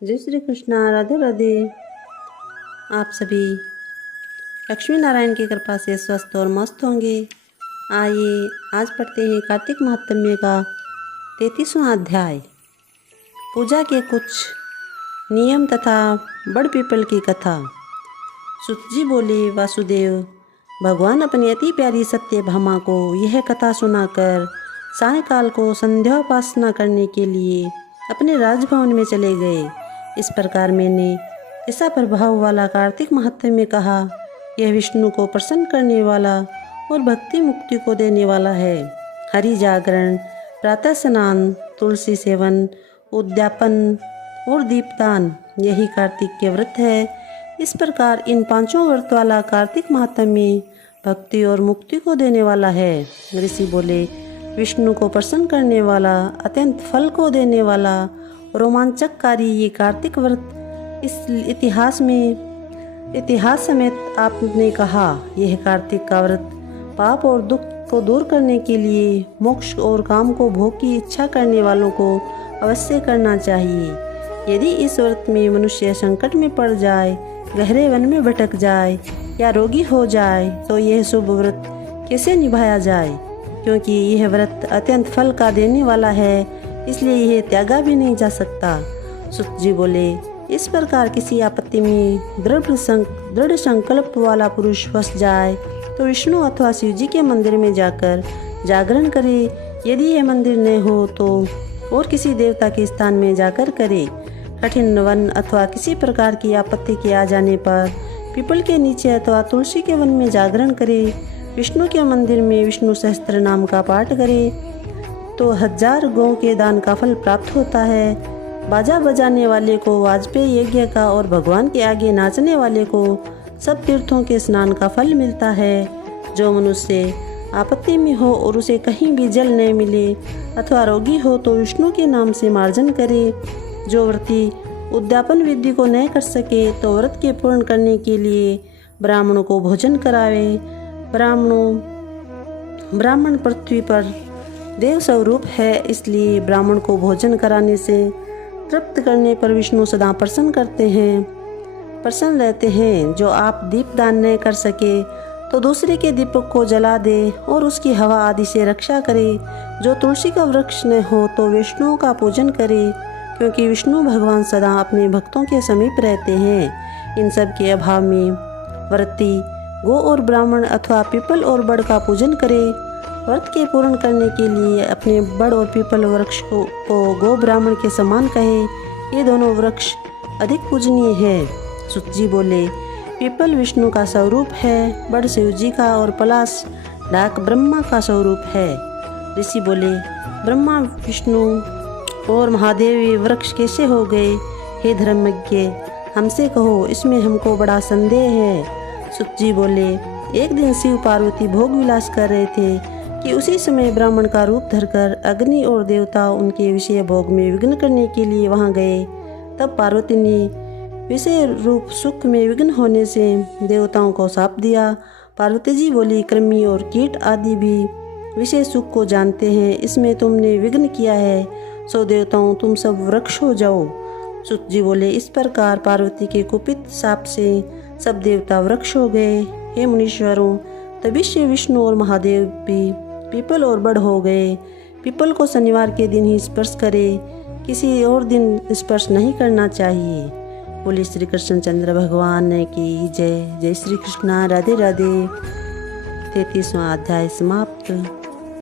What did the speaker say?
जय श्री कृष्णा। राधे राधे। आप सभी लक्ष्मी नारायण की कृपा से स्वस्थ और मस्त होंगे। आइए आज पढ़ते हैं कार्तिक महात्म्य का 33वां अध्याय, पूजा के कुछ नियम तथा बड़ पीपल की कथा। सुत जी बोले, वासुदेव भगवान अपनी अति प्यारी सत्यभामा को यह कथा सुनाकर सायंकाल को संध्योपासना करने के लिए अपने राजभवन में चले गए। इस प्रकार मैंने ऐसा प्रभाव वाला कार्तिक महात्म्य कहा। यह विष्णु को प्रसन्न करने वाला और भक्ति मुक्ति को देने वाला है। हरि जागरण, प्रातः स्नान, तुलसी सेवन, उद्यापन और दीपदान, यही कार्तिक के व्रत है। इस प्रकार इन पांचों व्रत वाला कार्तिक महात्म्य भक्ति और मुक्ति को देने वाला है। ऋषि बोले, विष्णु को प्रसन्न करने वाला, अत्यंत फल को देने वाला, रोमांचककारी ये कार्तिक व्रत इस इतिहास समेत आपने कहा। यह कार्तिक का व्रत पाप और दुख को दूर करने के लिए, मोक्ष और काम को भोग की इच्छा करने वालों को अवश्य करना चाहिए। यदि इस व्रत में मनुष्य संकट में पड़ जाए, गहरे वन में भटक जाए या रोगी हो जाए तो यह शुभ व्रत कैसे निभाया जाए, क्योंकि यह व्रत अत्यंत फल का देने वाला है, इसलिए यह त्यागा भी नहीं जा सकता। सुत जी बोले, इस प्रकार किसी आपत्ति में दृढ़ संकल्प वाला पुरुष फंस जाए तो विष्णु अथवा शिव जी के मंदिर में जाकर जागरण करे। यदि यह मंदिर न हो तो और किसी देवता के स्थान में जाकर करे। कठिन वन अथवा किसी प्रकार की आपत्ति के आ जाने पर पीपल के नीचे अथवा तुलसी के वन में जागरण करे। विष्णु के मंदिर में विष्णु सहस्त्र नाम का पाठ करे तो 1000 गौ के दान का फल प्राप्त होता है। बाजा बजाने वाले को वाजपेयी यज्ञ का और भगवान के आगे नाचने वाले को सब तीर्थों के स्नान का फल मिलता है। जो मनुष्य आपत्ति में हो और उसे कहीं भी जल न मिले अथवा रोगी हो तो विष्णु के नाम से मार्जन करे। जो व्रती उद्यापन विधि को न कर सके तो व्रत के पूर्ण करने के लिए ब्राह्मणों को भोजन करावे। ब्राह्मण पृथ्वी पर देव स्वरूप है, इसलिए ब्राह्मण को भोजन कराने से तृप्त करने पर विष्णु सदा प्रसन्न रहते हैं। जो आप दीपदान न कर सके तो दूसरे के दीपक को जला दे और उसकी हवा आदि से रक्षा करे। जो तुलसी का वृक्ष न हो तो विष्णु का पूजन करे, क्योंकि विष्णु भगवान सदा अपने भक्तों के समीप रहते हैं। इन सब के अभाव में व्रती गो और ब्राह्मण अथवा पीपल और बड़ का पूजन करे। व्रत के पूर्ण करने के लिए अपने बड़ और पीपल वृक्ष को गो ब्राह्मण के समान कहे। ये दोनों वृक्ष अधिक पूजनीय है। सुत जी बोले, पीपल विष्णु का स्वरूप है, बड़ शिव जी का और पलाश डाक ब्रह्मा का स्वरूप है। ऋषि बोले, ब्रह्मा विष्णु और महादेव ये वृक्ष कैसे हो गए? हे धर्मज्ञ, हमसे कहो, इसमें हमको बड़ा संदेह है। सुत जी बोले, एक दिन शिव पार्वती भोग विलास कर रहे थे कि उसी समय ब्राह्मण का रूप धरकर अग्नि और देवता उनके विषय भोग में विघ्न करने के लिए वहां गए। तब पार्वती ने विषय रूप सुख में विघ्न होने से देवताओं को शाप दिया। पार्वती जी बोली, कृमि और कीट आदि भी विषय सुख को जानते हैं, इसमें तुमने विघ्न किया है, सो देवताओं तुम सब वृक्ष हो जाओ। सुत जी बोले, इस प्रकार पार्वती के कुपित शाप से सब देवता वृक्ष हो गए। हे मुनीश्वरों, तभी से विष्णु और महादेव भी पीपल और बड़ हो गए। पीपल को शनिवार के दिन ही स्पर्श करे, किसी और दिन स्पर्श नहीं करना चाहिए। बोले श्री कृष्ण चंद्र भगवान की जय। जय श्री कृष्णा। राधे राधे। 33वां अध्याय समाप्त।